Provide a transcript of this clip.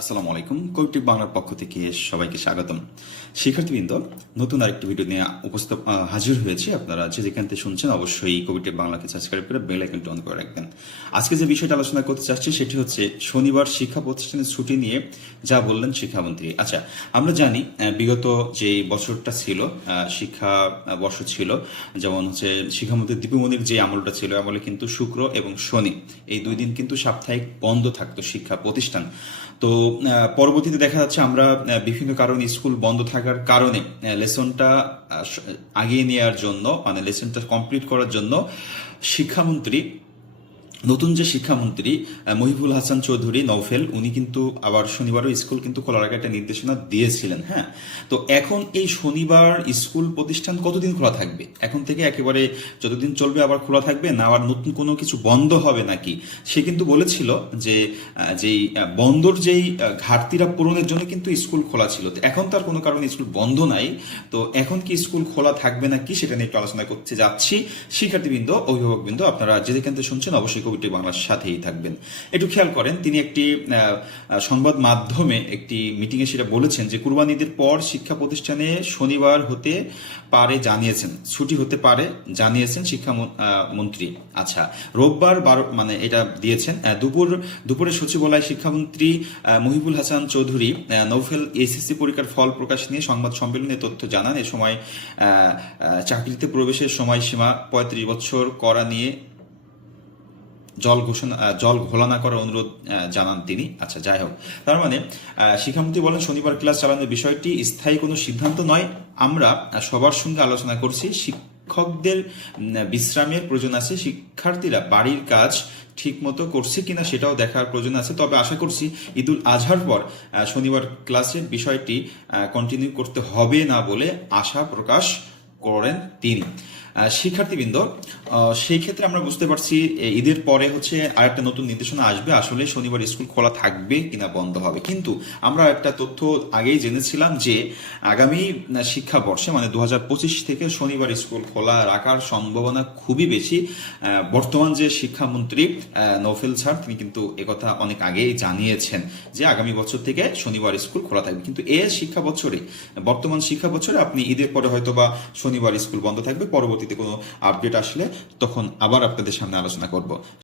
আসসালামু আলাইকুম। কবিটিভ বাংলার পক্ষ থেকে সবাইকে স্বাগতম। শিক্ষার্থীবৃন্দ, নতুন আরেকটি ভিডিও নিয়ে উপস্থিত হাজির হয়েছি আপনারা। যে যেখান থেকে শুনছেন, অবশ্যই কবিটিভ বাংলাকে সাবস্ক্রাইব করে বেল আইকনটি অন করে রাখবেন। আজকে যে বিষয়টা আলোচনা করতে চাচ্ছি, সেটি হচ্ছে শনিবার শিক্ষা প্রতিষ্ঠানের ছুটি নিয়ে যা বললেন শিক্ষামন্ত্রী। আচ্ছা আমরা জানি বিগত যে বছরটা ছিল শিক্ষা বর্ষ ছিল, যেমন হচ্ছে শিক্ষামন্ত্রী দীপুমণির যে আমলটা ছিল, আমলে কিন্তু শুক্র এবং শনি, এই দুই দিন কিন্তু সাপ্তাহিক বন্ধ থাকতো শিক্ষা প্রতিষ্ঠান। তো পরবর্তীতে দেখা যাচ্ছে আমরা বিভিন্ন কারণে স্কুল বন্ধ থাকার কারণে লেসনটা আগিয়ে নেওয়ার জন্য মানে লেসনটা কমপ্লিট করার জন্য শিক্ষামন্ত্রী নতুন যে শিক্ষামন্ত্রী মহিবুল হাসান চৌধুরী নৌফেল উনি কিন্তু আবার শনিবারও স্কুল কিন্তু খোলার আগে একটা নির্দেশনা দিয়েছিলেন হ্যাঁ? তো এখন এই শনিবার স্কুল প্রতিষ্ঠান কতদিন খোলা থাকবে? এখন থেকে একেবারে যতদিন চলবে আবার খোলা থাকবে, না আবার নতুন কোনো কিছু বন্ধ হবে নাকি? সে কিন্তু বলেছিল যে যেই বন্দর যেই ঘাটতিরা পূরণের জন্য কিন্তু স্কুল খোলা ছিল। তো এখন তার কোনো কারণে স্কুল বন্ধ নাই। তো এখন কি স্কুল খোলা থাকবে নাকি সেটা নিয়ে একটু আলোচনা করতে যাচ্ছি। শিক্ষার্থীবৃন্দ, অভিভাবকবৃন্দ, আপনারা যে যেখান থেকে শুনছেন অবশ্যই কবিটি বাংলার সাথেই থাকবেন। একটু খেয়াল করেন, তিনি একটি সংবাদ মাধ্যমে একটি মিটিংয়ে সেটা বলেছেন যে কুরবান ঈদের পর শিক্ষা প্রতিষ্ঠানে শনিবার হতে পারে জানিয়েছেন, ছুটি হতে পারে জানিয়েছেন শিক্ষা মন্ত্রী। আচ্ছা রোববার বারো মানে এটা দিয়েছেন দুপুর, দুপুরে সচিবালয় শিক্ষামন্ত্রী মহিবুল হাসান চৌধুরী নৌফেল এসএসসি পরীক্ষার ফল প্রকাশ নিয়ে সংবাদ সম্মেলনে তথ্য জানান। এ সময় চাকরিতে প্রবেশের সময়সীমা পঁয়ত্রিশ বছর করা নিয়ে জল ঘোষণা জল ঘোষণা করার অনুরোধ জানান তিনি। আচ্ছা যাই হোক। তার মানে শিক্ষামন্ত্রী বলেন, শনিবার ক্লাস চালানোর বিষয়টি স্থায়ী কোনো সিদ্ধান্ত নয়। আমরা সবার সঙ্গে আলোচনা করছি। শিক্ষকদের বিশ্রামের প্রয়োজন আছে। শিক্ষার্থীরা বাড়ির কাজ ঠিক মতো করছে কিনা সেটাও দেখার প্রয়োজন আছে। তবে আশা করছি, ঈদুল আজহার পর শনিবার ক্লাসের বিষয়টি কন্টিনিউ করতে হবে না বলে আশা প্রকাশ করেন তিনি। শিক্ষার্থীবৃন্দ সেই ক্ষেত্রে আমরা বুঝতে পারছি ঈদের পরে হচ্ছে আরেকটা নতুন নির্দেশনা আসবে। আসলে শনিবার স্কুল খোলা থাকবে কিনা বন্ধ হবে। কিন্তু আমরা একটা তথ্য আগেই জেনেছিলাম যে, আগামী শিক্ষাবর্ষে মানে দু হাজার পঁচিশ থেকে শনিবার স্কুল খোলা রাখার সম্ভাবনা খুবই বেশি। বর্তমান যে শিক্ষামন্ত্রী নৌফেল স্যার, তিনি কিন্তু একথা অনেক আগেই জানিয়েছেন যে, আগামী বছর থেকে শনিবার স্কুল খোলা থাকবে। কিন্তু এ শিক্ষা বছরে বর্তমান শিক্ষা বছরে আপনি ঈদের পরে হয়তো বা শনিবার স্কুল বন্ধ থাকবে পরবর্তীতে কোনো আপডেট আসলে তখন আবার আপনাদের সামনে আলোচনা করব।